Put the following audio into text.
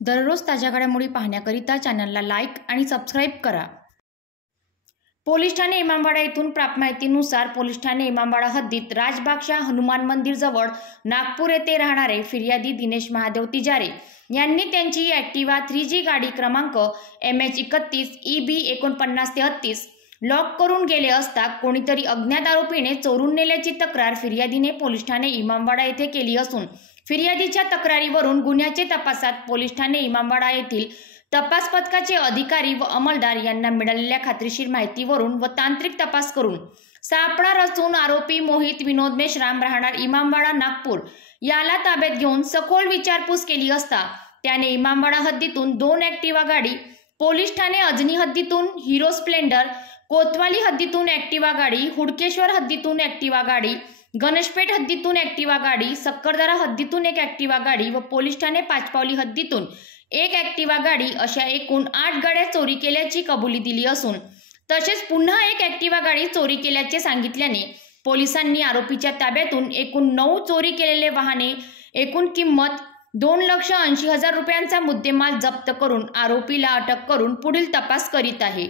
दररोज ताज्या घडामोडी पाहण्याकरिता चॅनलला लाईक आणि सबस्क्राईब करा। पोलीस ठाणे इमामवाडा येथून प्राप्त माहितीनुसार पोलीस ठाणे इमामवाडा हद्दीत राजबागच्या हनुमान मंदिर जवळ नागपूर येथे राहणारे फिर्यादी दिनेश महादेव तिजारे यांनी त्यांची ॲक्टिवा 3G गाडी क्रमांक MH31 EB 4933 लॉक करून गेले असता कोणीतरी अज्ञात आरोपीने चोरून नेल्याची तक्रार फिर्यादीने पोलीस ठाणे इमामवाडा येथे केली असून फिर्यादीच्या तक्रारीवरून गुन्ह्याचे तपासात पोलीस ठाणे इमामवाडा येथील तपास पथकाचे अधिकारी व अंमलदार यांना मिळालेल्या खात्रीशीर माहितीवरून व तांत्रिक तपास करून सापळा रचून आरोपी मोहित विनोद मेश्राम राहणार इमामवाडा नागपूर याला ताब्यात घेऊन सखोल विचारपूस केली असता त्याने इमामवाडा हद्दीतून 2 ॲक्टिवा गाडी, पोलीस ठाणे अजनी हद्दीतून हिरो स्प्लेंडर, कोतवाली हद्दीतून ॲक्टिवा गाडी, हुडकेश्वर हद्दीतून ॲक्टिवा गाडी, गणेशपेठ हद्दीतून ॲक्टिवा गाडी, सक्करदरा हद्दीतून 1 ॲक्टिवा गाडी व पोलीस ठाणे पाचपावली हद्दीतून 1 ॲक्टिवा गाडी अशा एकूण 8 गाड्या चोरी केल्याची कबुली दिली असून तसेच पुन्हा 1 ॲक्टिवा गाडी चोरी केल्याचे सांगितल्याने पोलिसांनी आरोपीच्या ताब्यातून एकूण 9 चोरी केलेले वाहने, एकूण किंमत 2,80,000 रुपयांचा मुद्देमाल जप्त करून आरोपीला अटक करून पुढील तपास करीत आहे।